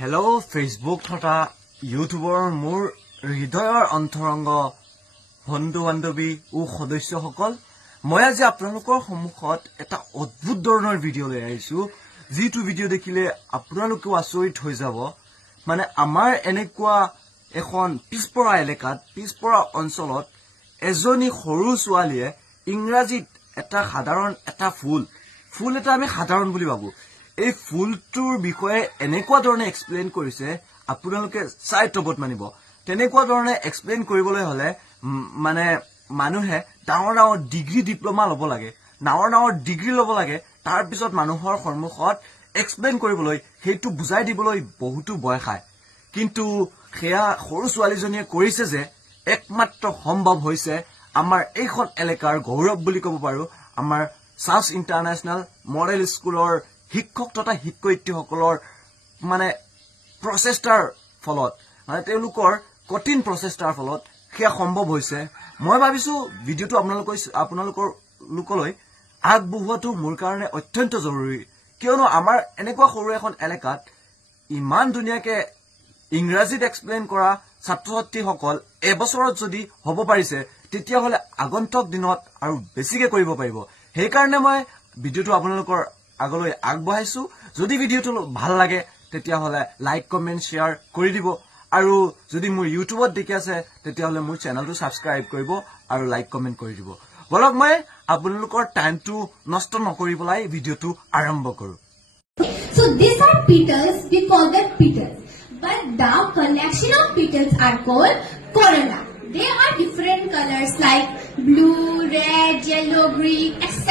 Hello' Facebook তথা ইউটিউবৰ মোৰ হৃদয়ৰ অন্তৰংগ বন্ধু বান্ধৱী ও সদস্যসকল, মই আজি আপোনালোকৰ সন্মুখত এটা অদ্ভুত ধৰণৰ ভিডিঅ' লৈ আহিছো। যিটো ভিডিঅ' দেখিলে আপোনালোকেও আচৰিত হৈ যাব। মানে আমাৰ এনেকুৱা এখন পিছপৰা এলেকাত, পিছপৰা অঞ্চলত এজনী সৰু ছোৱালীয়ে ইংৰাজীত এটা সাধাৰণ এটা ফুল এটা আমি সাধাৰণ বুলি ভাবো, এই ফুলটোৰ বিষয়ে এনেকুৱা ধৰণে এক্সপ্লেইন কৰিছে, আপোনালোকে চাই তবত মানিব। তেনেকুৱা ধৰণে এক্সপ্লেইন কৰিবলৈ হলে মানে মানুহে ডাঙৰ ডাঙৰ ডিগ্ৰী ডিপ্ল'মা ল'ব লাগে, ডাঙৰ ডাঙৰ ডিগ্ৰী ল'ব লাগে। তাৰ পিছত মানুহৰ সন্মুখত এক্সপ্লেইন কৰিবলৈ, সেইটো বুজাই দিবলৈ বহুতো ভয় খায়। কিন্তু সেয়া সৰু ছোৱালীজনীয়ে কৰিছে যে একমাত্ৰ সম্ভৱ হৈছে আমাৰ এইখন এলেকাৰ গৌৰৱ বুলি ক'ব পাৰো, আমাৰ চাৰ্চ ইণ্টাৰনেশ্যনেল মডেল স্কুলৰ শিক্ষক তথা শিক্ষয়িত্ৰীসকলৰ মানে প্ৰচেষ্টাৰ ফলত, মানে তেওঁলোকৰ কঠিন প্ৰচেষ্টাৰ ফলত সেয়া সম্ভৱ হৈছে। মই ভাবিছো ভিডিঅ'টো আপোনালোকৰ লোকলৈ আগবঢ়োৱাটো মোৰ কাৰণে অত্যন্ত জৰুৰী, কিয়নো আমাৰ এনেকুৱা সৰু এখন এলেকাত ইমান ধুনীয়াকে ইংৰাজীত এক্সপ্লেইন কৰা ছাত্ৰ ছাত্ৰীসকল এবছৰত যদি হ'ব পাৰিছে, তেতিয়াহ'লে আগন্তুক দিনত আৰু বেছিকে কৰিব পাৰিব। সেইকাৰণে মই ভিডিঅ'টো আপোনালোকৰ আগলৈ আগবঢ়াইছো। যদি ভিডিঅ'টো ভাল লাগে তেতিয়াহ'লে লাইক কমেণ্ট শ্বেয়াৰ কৰি দিব, আৰু যদি মোৰ ইউটিউবত দেখি আছে তেতিয়াহ'লে মোৰ চেনেলটো ছাবস্ক্ৰাইব কৰিব আৰু লাইক কমেণ্ট কৰি দিব। বলক মই আপোনালোকৰ টাইমটো নষ্ট নকৰি পেলাই ভিডিঅ'টো আৰম্ভ কৰোঁ। So these are petals, we call them petals. But the collection of petals are called corolla. They are different colors like blue, red, yellow, green, etc.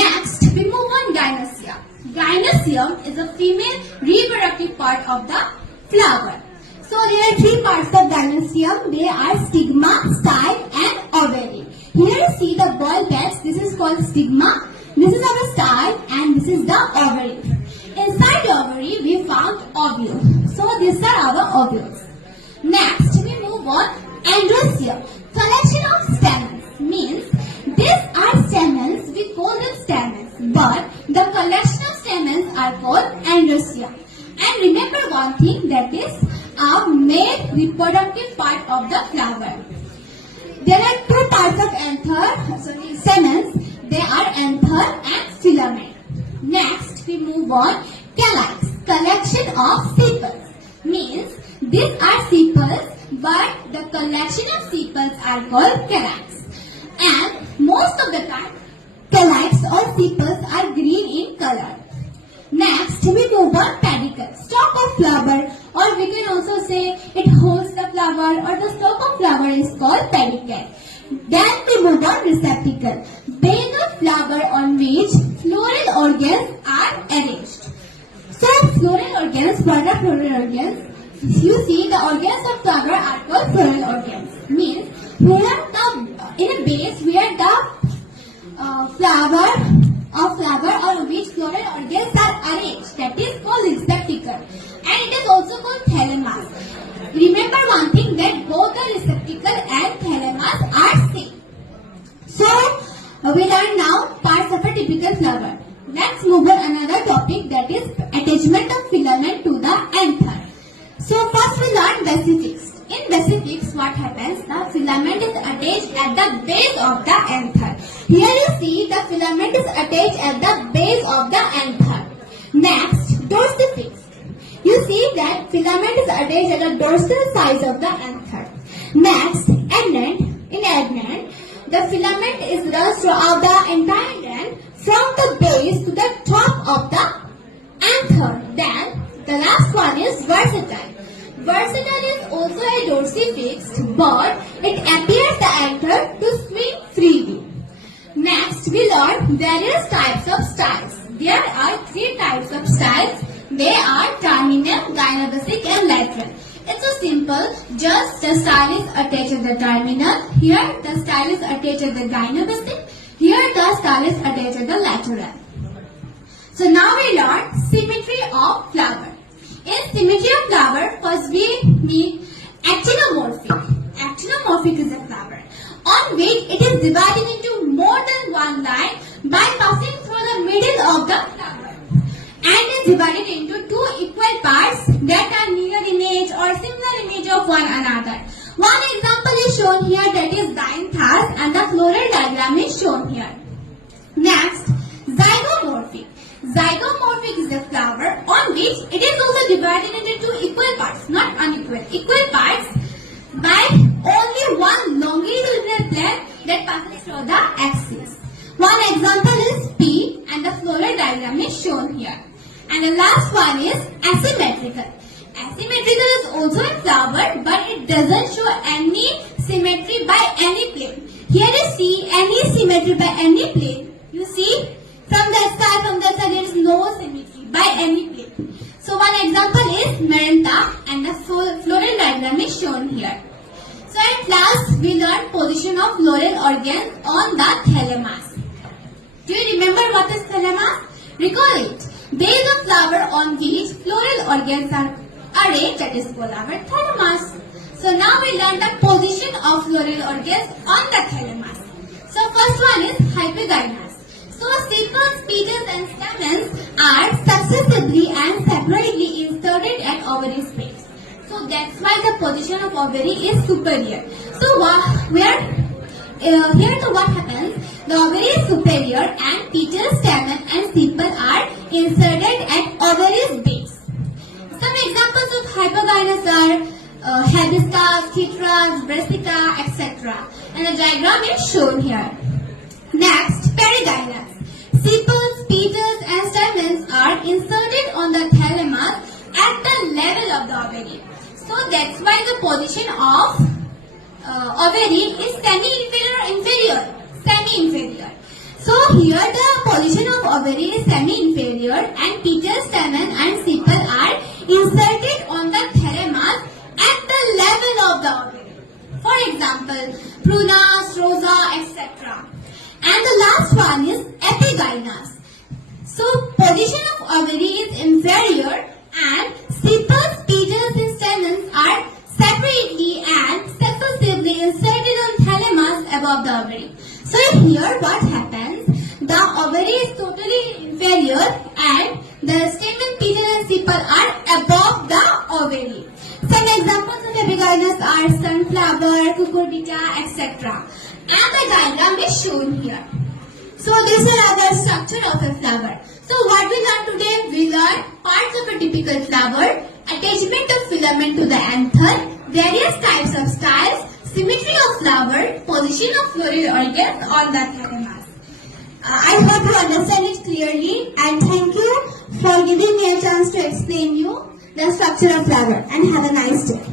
Next, we move on gynoecium. Gynoecium is a female reproductive part of the flower. So there are three parts of gynoecium. They are stigma, style and ovary. Here you see the ball pads. This is called stigma. This is our style and this is the ovary. Inside the ovary we found ovule. So these are our ovules. Next we move on androecium. Collection of stamens, means these are stamens, we call them stamens, but the collection of stamens are called androecium. And remember one thing, that is a male reproductive part of the flower. There are two parts of stamens. They are anther and filament. Next we move on calyx. Collection of sepals, means these are sepals, but the collection of sepals are called calyx. And most of the time calyx or sepals are green in color. Next we move on pedicel. Stalk of flower, or we can also say it holds the flower, or the stalk of flower is called pedicel. Then we move on receptacle. Base of flower on which floral organs are arranged. So floral organs, what are floral organs? You see the organs of flower are called floral organs. Means where the in a base where the flower on which floral organs are arranged, that is called receptacle, and it is also called thalamus. Remember one thing, that both the receptacle and thalamus are same. So we learn now parts of a typical flower. Let's move on another topic, that is attachment of filament to the anther. So first we learn basifix. In basifix what happens, the filament is attached at the base of the anther. Here you see the filament is attached at the base of the anther. Next, dorsifix. You see that filament is attached at the dorsal side of the anther. Next, adnent. In adnent, the filament is run throughout the entire end from the base to the top of the anther. Then the last one is versatile. Versatile is also a dorsifix, but it appears the anther to swing freely. Next, we learn various types of styles. There are three types of styles. They are terminal, gynobasic and lateral. It's so simple, just the style is attached at the terminal. Here the style is attached at the gynobasic. Here the style is attached at the lateral. So now we learn symmetry of flower. In symmetry of flower, first we meet actinomorphic. Actinomorphic is a flower on which it is divided into more than one line by passing through the middle of the flower, and is divided into two equal parts of one another. One example is shown here, that is dianthus, and the floral diagram is shown here. Next, zygomorphic. Zygomorphic is a flower on which it is also divided into two equal parts, not unequal, equal parts by only one longitudinal plane that passes through the axis. One example is P, and the floral diagram is shown here. And the last one is asymmetrical. Asymmetrical is also a flower, but it doesn't show any symmetry by any plane. Here you see any symmetry by any plane. You see, from the sky, there is no symmetry by any plane. So one example is Maranta, and the floral diagram is shown here. So at last, we learned position of floral organs on the thalamus. Do you remember what is thalamus? Recall it. There is a flower on which floral organs are arranged, that is called our thalamus. So now we learn the position of floral organs on the thalamus. So first one is hypogynous. So sepals, petals and stamens are successively and separately inserted at ovary space. So that's why the position of ovary is superior. So what happens? The ovary is superior and petal, stamen and sepal are inserted at ovary base. Some examples of hypogynous are hibiscus, chytras, brassica, etc. And the diagram is shown here. Next, perigynous. Sepals, petals and stamens are inserted on the thalamus at the level of the ovary. So that's why the position of ovary is semi-inferior or inferior? Semi-inferior. So here the position of ovary is semi-inferior and petal, stamen and sepal are inserted on the thalamus at the level of the ovary. For example, prunas, rosa, etc. And the last one is epigynous. So position of ovary is inferior and sepals, petals and stamens are separately and successively inserted on thalamus above the ovary. So here what happens? The ovary is totally inferior and the stamen, petal and sepal are above the ovary. Some examples of epigynous are sunflower, cucurbita, etc. And the diagram is shown here. So these are the structure of a flower. So what we learned today? We learned parts of a typical flower, attachment of filament to the anther, various types of styles, symmetry of flower, position of floral organs on the thalamus. I hope you understand it clearly, and thank you for giving me a chance to explain you the structure of flower, and have a nice day.